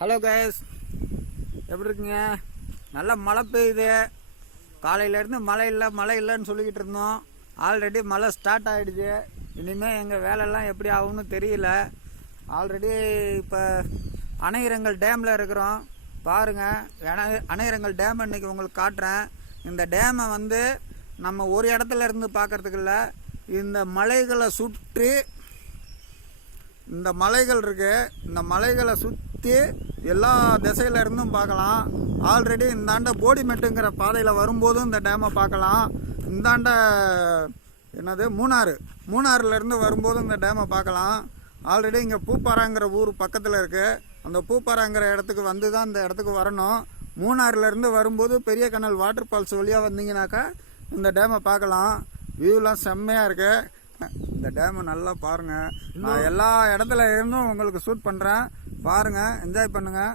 Hello guys, எப்படி இருக்குங்க? நல்லா மழை பெய்யுது. காலையிலேருந்து மழை இல்லைன்னு சொல்லிக்கிட்டு இருந்தோம். ஆல்ரெடி மழை ஸ்டார்ட் ஆகிடுச்சு. இனிமேல் எங்கள் வேலையெல்லாம் எப்படி ஆகும்னு தெரியல. ஆல்ரெடி இப்போ அணையிறங்கல் டேமில் இருக்கிறோம். பாருங்கள், அணையிறங்கல் டேம் இன்றைக்கி உங்களுக்கு காட்டுறேன். இந்த டேமை வந்து நம்ம ஒரு இடத்துல இருந்து பார்க்குறதுக்கு இல்லை, இந்த மலைகளை சுற்றி இந்த மலைகள் இருக்கு. இந்த மலைகளை சுற்றி எல்லா திசையில இருந்தும் பார்க்கலாம். ஆல்ரெடி இந்தாண்ட போடிமெட்டுங்கிற பாதையில் வரும்போதும் இந்த டேமை பார்க்கலாம். இந்தாண்ட என்னது மூணாறுலேருந்து வரும்போதும் இந்த டேமை பார்க்கலாம். ஆல்ரெடி இங்கே பூப்பாறாங்கிற ஊர் பக்கத்தில் இருக்குது. அந்த பூப்பாறாங்கிற இடத்துக்கு வந்து தான் இந்த இடத்துக்கு வரணும். மூணாறுலேருந்து வரும்போது பெரிய கனல் வாட்டர் ஃபால்ஸ் வழியாக வந்தீங்கன்னாக்கா இந்த டேமை பார்க்கலாம். வியூலாம் செம்மையாக இருக்குது. இந்த டேமை நல்லா பாருங்கள். நான் எல்லா இடத்துல இருந்தும் உங்களுக்கு ஷூட் பண்ணுறேன். பாருங்கள், என்ஜாய் பண்ணுங்கள்.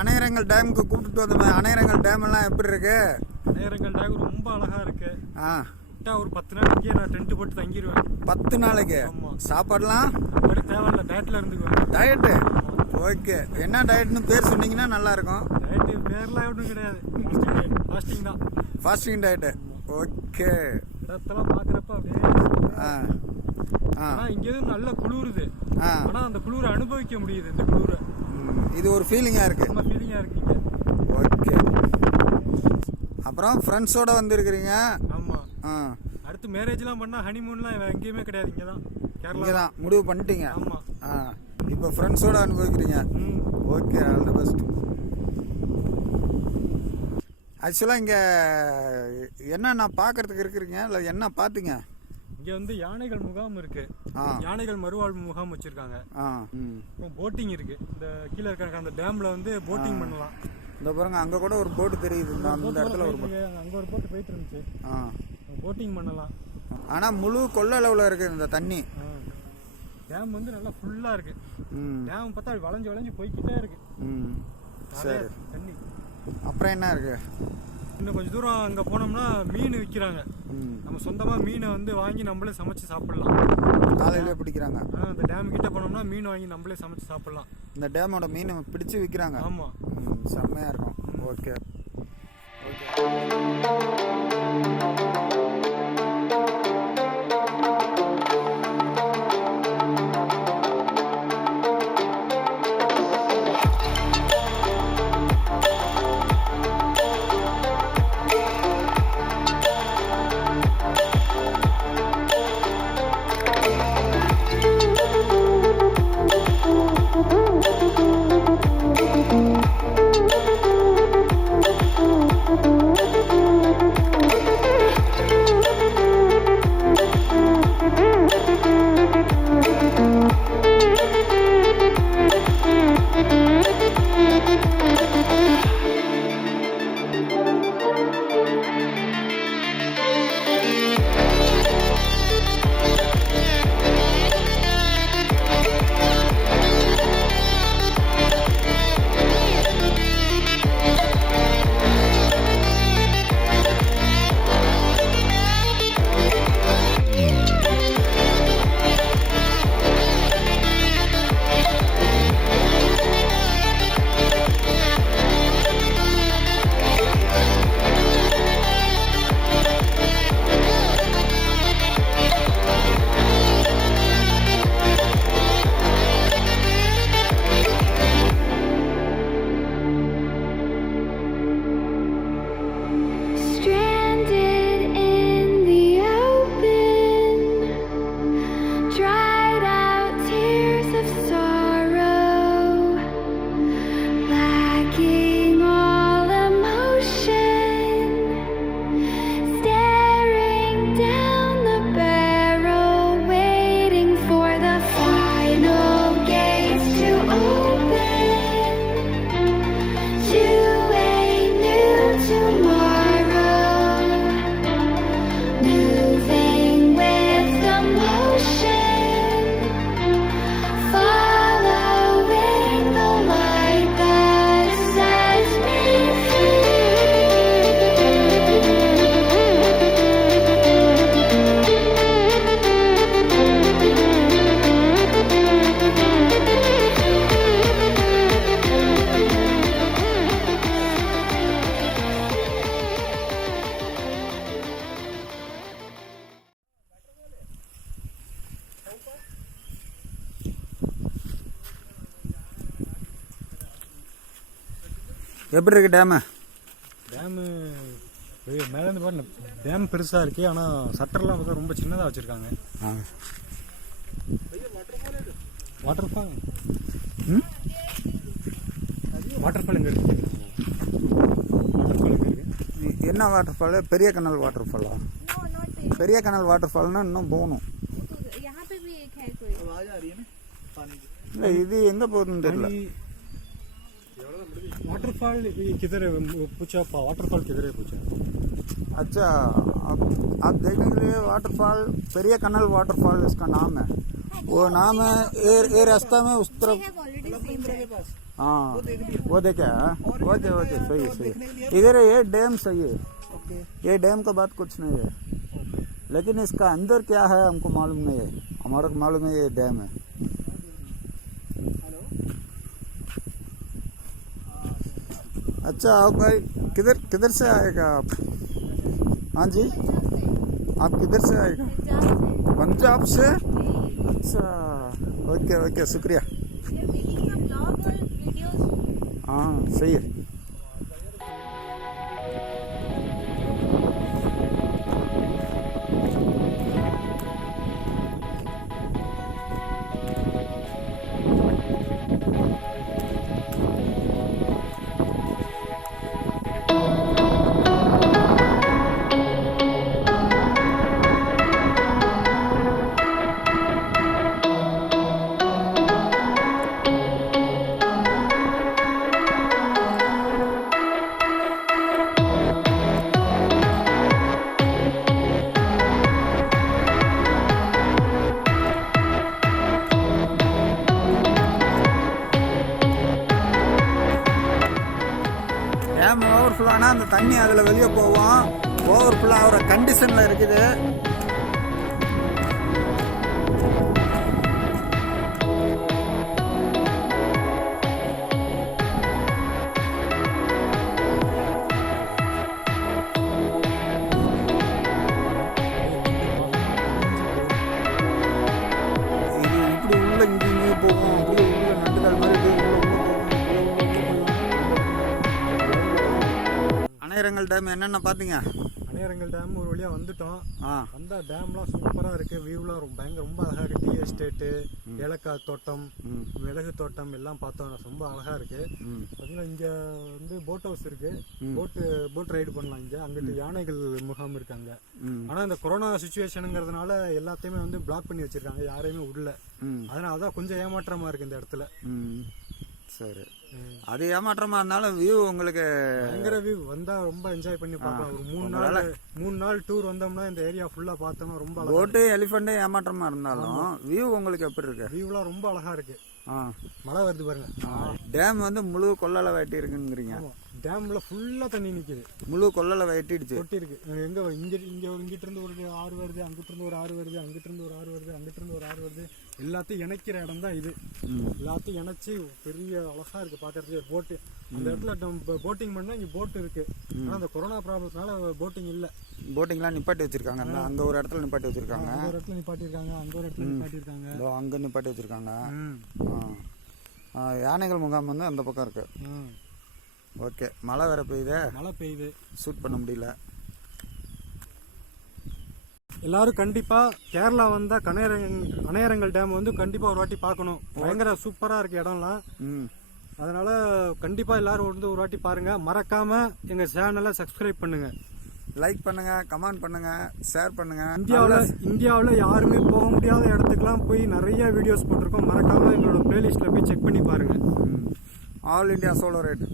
அணையிறங்கல் டேமுக்கு கூப்பிட்டு வந்த அணையிறங்கல் டேம் எல்லாம் எப்படி இருக்கு? அணையிறங்கல் டேம் ரொம்ப அழகா இருக்கு. ஒரு 10 நாளைக்கு நான் டென்ட் போட்டு தங்கிடுவேன். 10 நாளைக்கு? சாப்பாடுலாம் அப்படி தேவையில்ல, டயட்ல இருந்துக்குவேன். டயட்டு? ஓகே. என்ன டயட்னு பேர் சொன்னீங்கன்னா நல்லா இருக்கும். டயட் பேர்லாம் ஒன்றும் கிடையாது, ஃபாஸ்டிங் தான். Fasting diet. ஓகே. இடத்தெல்லாம் பார்க்குறப்ப அப்படியே இங்கே நல்ல குளிருது. ஆனா அந்த குளிரை அனுபவிக்க முடியுது. இந்த குளிரை இது ஒரு ஃபீலிங்காக இருக்கு. ஃபீலிங்காக இருக்குங்க. ஓகே. அப்புறம் ஃப்ரெண்ட்ஸோட வந்துருக்கிறீங்க? ஆமாம். அடுத்து மேரேஜ்லாம் பண்ணால் ஹனிமூன்லாம் எங்கேயுமே கிடையாது, இங்கே தான், இங்கே தான் முடிவு பண்ணிட்டீங்க? ஆமாம். இப்போ ஃப்ரெண்ட்ஸோட அனுபவிக்கிறீங்க. Okay, all the best. ஆக்சுவலாக இங்கே என்ன பார்க்கறதுக்கு இருக்கிறீங்க, இல்லை என்ன பார்த்தீங்க? இங்க வந்து யானைகள் முகாம் இருக்கு. யானைகள் மறுவாழ்வு முகாம் வச்சிருக்காங்க. போட்டிங் இருக்கு. இந்த கீழே இருக்க அந்த டேம்ல வந்து போட்டிங் பண்ணலாம். இந்த பாருங்க, அங்க கூட ஒரு போட் தெரியுது. அந்த இடத்துல ஒரு அங்க ஒரு போட் போயிட்டு இருந்துச்சு. போட்டிங் பண்ணலாம். ஆனா முழு கொள்ளளவுல இருக்கு இந்த தண்ணி. டேம் வந்து நல்லா ஃபுல்லா இருக்கு. டேம் பார்த்தா வளைஞ்சு போய்கிட்டே இருக்கு. சரி. தண்ணி அப்புறம் என்ன இருக்கு? இன்னும் கொஞ்சம் தூரம் அங்கே போனோம்னா மீன் விற்கிறாங்க. நம்ம சொந்தமாக மீனை வந்து வாங்கி நம்மளே சமைச்சு சாப்பிடலாம். காலையிலே பிடிக்கிறாங்க. அந்த டேம் கிட்ட போனோம்னா மீன் வாங்கி நம்மளே சமைச்சு சாப்பிடலாம். இந்த டேமோட மீன் பிடிச்சு விற்கிறாங்க. ஆமாம், செம்மையாக இருக்கும். ஓகே. எப்படி இருக்கு டேமு? டேமு மேலேருந்து பாருங்க, டேம் பெருசாக இருக்குது. ஆனால் சட்டர்லாம் பார்த்தா ரொம்ப சின்னதாக வச்சுருக்காங்க. வாட்டர் ஃபால் வாட்டர் ஃபால் எங்கே இருக்குது? வாட்டர் ஃபால் எங்கே இருக்குது? என்ன வாட்டர் ஃபாலு? பெரிய கனல் வாட்டர் ஃபாலா? பெரிய கனல் வாட்டர் ஃபால்னா இன்னும் போகணும். இல்லை இது எங்கே போகுதுன்னு தெரியல. वाटरफॉल किधर है पूछा? वाटरफॉल किधर है पूछा? अच्छा, आप देखने के लिए वाटरफॉल पेरिया कनल वाटरफॉल इसका नाम है. वो नाम है ये रास्ता में उस तरफ. हाँ वो देखे. ओके ओके सही सही. इधर ये डैम सही है. ये डैम का बात कुछ नहीं है, लेकिन इसका अंदर क्या है हमको मालूम नहीं है. हमारे को मालूम है ये डैम है. अच्छा आप भाई किधर किधर से आएगा आप? हाँ जी, आप किधर से आएगा? पंजाब से. अच्छा ओके ओके शुक्रिया. हाँ सही है. டேம் ஓவர்ஃப்ளோ ஆனால் அந்த தண்ணி அதில் வெளியே போவோம். ஓவர்ஃப்ளோ ஆகிற கண்டிஷனில் இருக்குது. இது இப்படி உள்ள இங்கேயும் போகும், அப்படியே உள்ள நண்டுகள் மாதிரி அப்படியே உள்ள அணையரங்கல் டேம் என்னென்ன பார்த்தீங்க? அணையரங்கல் டேம் ஒரு வழியாக வந்துட்டோம். ஆ அந்த டேம்லாம் சூப்பராக இருக்குது. வியூலாம் ரொம்ப அழகாக இருக்குது. டீ எஸ்டேட்டு, ஏலக்காய் தோட்டம், மிளகு தோட்டம் எல்லாம் பார்த்தோம். ரொம்ப அழகாக இருக்குது. பார்த்தீங்கன்னா இங்கே வந்து போட் ஹவுஸ் இருக்குது. போட் ரைடு பண்ணலாம். இங்கே அங்கிட்டு யானைகள் முகாம் இருக்காங்க. ஆனால் இந்த கொரோனா சுச்சுவேஷனுங்கிறதுனால எல்லாத்தையுமே வந்து பிளாக் பண்ணி வச்சிருக்காங்க, யாரையுமே விடல. அதனால தான் கொஞ்சம் ஏமாற்றமாக இருக்குது இந்த இடத்துல. சரி, அது ஏமாற்றமா இருந்தாலும் வியூ உங்களுக்கு பயங்கர வியூ. வந்தா ரொம்ப என்ஜாய் பண்ணி பார்க்கலாம். ஒரு 3 நாள் டூர் வந்தோம்னா இந்த ஏரியா ஃபுல்லா பார்த்தோம்னா ரொம்ப போட்டு எலிஃபென்ட் ஏமாற்றமா இருந்தாலும் வியூ உங்களுக்கு எப்படி இருக்கு? வியூலாம் ரொம்ப அழகா இருக்கு. மழை வருது பாருங்க. டேம் வந்து முழு கொள்ளல வெட்டி இருக்குங்கிறீங்க. டேம்ல ஃபுல்லா தண்ணி நிக்குது. முழு கொள்ளல வெட்டிடுச்சு. கொட்டி இருக்கு. எங்க இங்கிட்ட இருந்து ஒரு ஆறு வருது, அங்கிட்ட இருந்து ஒரு ஆறு வருது, அங்கிட்ட இருந்து ஒரு ஆறு வருது, அங்கிட்ட இருந்து ஒரு ஆறு வருது. எல்லாத்தையும் இணைக்கிற இடம் தான் இது. எல்லாத்தையும் இணைச்சு பெரிய அழகா இருக்கு பாக்குறதுக்கு. போட்டு அந்த இடத்துல நம்ம போட்டிங் பண்ணா இங்க போட் இருக்கு. ஆனா அந்த கொரோனா ப்ராப்ளம்னால போட்டிங் இல்ல. போட்டிங்லாம் நிப்பாட்டி வச்சிருக்காங்க. அங்க ஒரு இடத்துல நிப்பாட்டி வச்சிருக்காங்க. ஒரு இடத்துல நிப்பாட்டி இருக்காங்க. அங்க ஒரு இடத்துல நிப்பாட்டி இருக்காங்க. அங்க நிப்பாட்டி வச்சிருக்காங்க. யானைகள் முகாம் வந்து அந்த பக்கம் இருக்கு. ஓகே, மழை வேற பெய்யுது. ஷூட் பண்ண முடியல. எல்லாரும் கண்டிப்பா கேரளா வந்தா அணையரங்கல் டேம் வந்து கண்டிப்பா ஒரு வாட்டி பார்க்கணும். பயங்கர சூப்பரா இருக்கு இடம்லாம். அதனால கண்டிப்பா எல்லாரும் வந்து ஒரு வாட்டி பாருங்க. மறக்காம எங்க சேனலை சப்ஸ்கிரைப் பண்ணுங்க, லைக் பண்ணுங்க, கமெண்ட் பண்ணுங்க, ஷேர் பண்ணுங்க. இந்தியாவில் யாருமே போக முடியாத இடத்துக்குலாம் போய் நிறைய வீடியோஸ் போட்டிருக்கோம். மறக்காம எங்களோட பிளேலிஸ்ட்ல போய் செக் பண்ணி பாருங்க. All India solo ride.